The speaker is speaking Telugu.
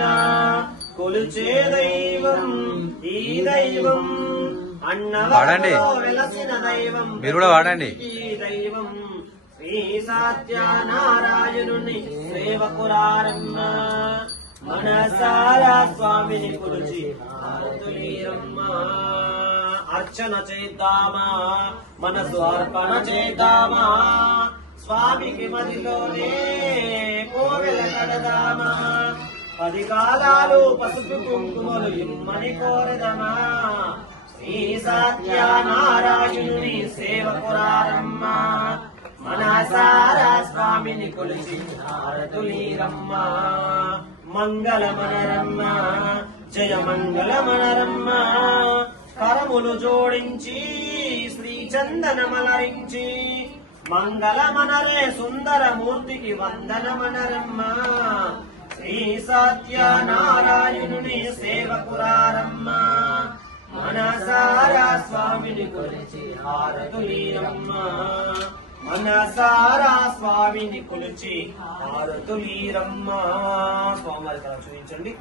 పైన కొలుచే దైవం ఈ దైవం, అన్నవరములో వెలసిన దైవం మీరు కూడా వాడండి. దైవం శ్రీ సత్యనారాయణుని సేవకులారమ్మ, మనసారా స్వామిని కొలిచి హారతులీరమ్మ. అర్చన చేద్దామా, మనసు అర్పణ చేద్దామా, స్వామికి మదిలోనే కోవెల కడదామా, 10 కాలాలు పసుపు కుంకుమలు ఇమ్మని కోరదమా. శ్రీ సత్యనారాయణుని సేవకురారమ్మ, మనసారా స్వామిని కొలిచి హారతులీరమ్మ. మంగళమనరమ్మ జయ మంగళమనరమ్మ, కరములు జోడించి శ్రీ చందనమలరించి, మంగళమనరే సుందరమూర్తికి వందనమనరమ్మ. శ్రీ సత్యనారాయణుని సేవకురారమ్మ, మనసారా స్వామిని కొలిచి హారతులీరమ్మ, మనసారా స్వామిని కొలిచి హారతులీరమ్మ. స్వామివారి చూపించండి.